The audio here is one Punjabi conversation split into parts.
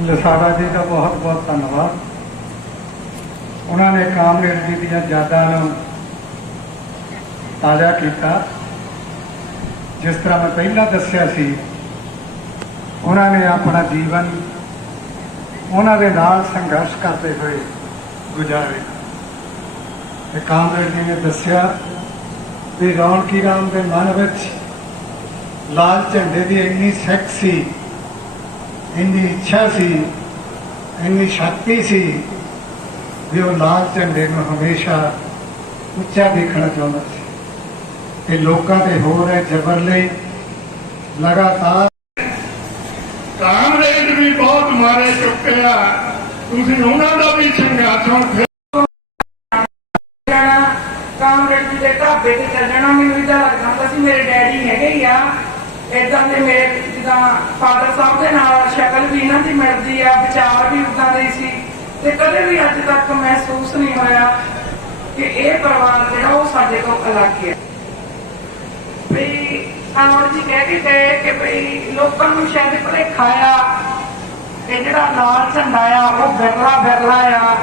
ਲਸਾੜਾ ਜੀ ਦਾ ਬਹੁਤ ਬਹੁਤ ਧੰਨਵਾਦ। ਉਹਨਾਂ ਨੇ ਕਾਮਰੇਡ ਜੀ ਦੀਆਂ ਯਾਦਾਂ ਨੂੰ ਤਾਜ਼ਾ ਕੀਤਾ। ਜਿਸ ਤਰ੍ਹਾਂ ਮੈਂ ਪਹਿਲਾਂ ਦੱਸਿਆ ਸੀ, ਉਹਨਾਂ ਨੇ ਆਪਣਾ ਜੀਵਨ ਉਹਨਾਂ ਦੇ ਨਾਲ ਸੰਘਰਸ਼ ਕਰਦੇ ਹੋਏ ਗੁਜ਼ਾਰੇ। ਤੇ ਕਾਮਰੇਡ ਜੀ ਨੇ ਦੱਸਿਆ ਵੀ ਰੌਣਕੀ ਰਾਮ ਦੇ ਮਨ ਵਿੱਚ ਲਾਲ ਝੰਡੇ ਦੀ ਇੰਨੀ ਸਿੱਖ ਸੀ ਇੰਨੀ ਇੱਛਾ ਸੀ, ਇੰਨੀ ਸ਼ਕਤੀ ਸੀ ਵੀ ਉਹ ਲਾਲ ਝੰਡੇ ਨੂੰ ਹਮੇਸ਼ਾ ਉੱਚਾ ਦੇਖਣਾ ਚਾਹੁੰਦਾ ਸੀ। ਤੇ ਲੋਕਾਂ ਤੇ ਹੋ ਰਹੇ ਜ਼ਬਰ ਲਈ ਲਗਾਤਾਰ ਕਾਮਰੇਡ ਵੀ ਬਹੁਤ ਮਾਰੇ ਚੁੱਕੇ ਆ। ਤੁਸੀਂ ਉਹਨਾਂ ਦਾ ਵੀ ਸੰਘਰਸ਼ ਹੁਣ ਕਾਮਰੇਡ ਦੇ ਢਾਬੇ ਤੇ ਚੱਲ ਜਾਣਾ, ਮੈਨੂੰ ਵੀ ਲੱਗਦਾ ਹੁੰਦਾ ਸੀ ਮੇਰੇ ਡੈਡੀ ਹੈਗੇ ਹੀ ਆ। ਇਦਾਂ ਦੇ ਮੇਰੇ ਜਿੱਦਾਂ ਫਾਦਰ ਸਾਹਿਬ ਦੇ ਨਾਲ ਸ਼ਕਲ ਵੀ ਇਹਨਾਂ ਦੀ ਮਿਲਦੀ ਆ, ਵਿਚਾਰ ਵੀ ਉਦਾਂ ਦੇ ਸੀ। ਤੇ ਕਦੇ ਵੀ ਅੱਜ ਤੱਕ ਮਹਿਸੂਸ ਨਹੀਂ ਹੋਇਆ ਕਿ ਇਹ ਪਰਿਵਾਰ ਜਿਹੜਾ ਉਹ ਸਾਡੇ ਤੋਂ ਅਲੱਗ ਹੈ ਵੀ ਕਾਮਰ ਜੀ ਕਹਿ ਕੇ ਗਏ ਕਿ ਵੀ ਲੋਕਾਂ ਨੂੰ ਸ਼ਾਇਦ ਭੁਲੇਖਾ ਆ ਇਹ ਜਿਹੜਾ ਲਾਲ ਝੰਡਾ ਆ, ਉਹ ਬਿਰਲਾ ਬਿਰਲਾ ਆ।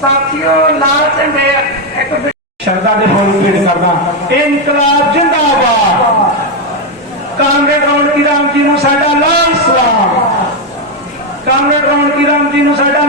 ਸਾਥੀਓ, ਲਾਲ ਝੰਡੇ ਇੱਕ ਬਿ- ਦੇ ਫੁੱਲ ਭੇਟ ਕਰਦਾ। ਇਨਕਲਾਬ ਜਿੰਦਾਬਾਦ। ਕਾਮਰੇਡ ਰੌਣਕੀ ਰਾਮ ਜੀ ਨੂੰ ਸਾਡਾ ਲਾਲ ਸਲਾਮ। ਕਾਮਰੇਡ ਰੌਣਕੀ ਰਾਮ ਜੀ ਨੂੰ ਸਾਡਾ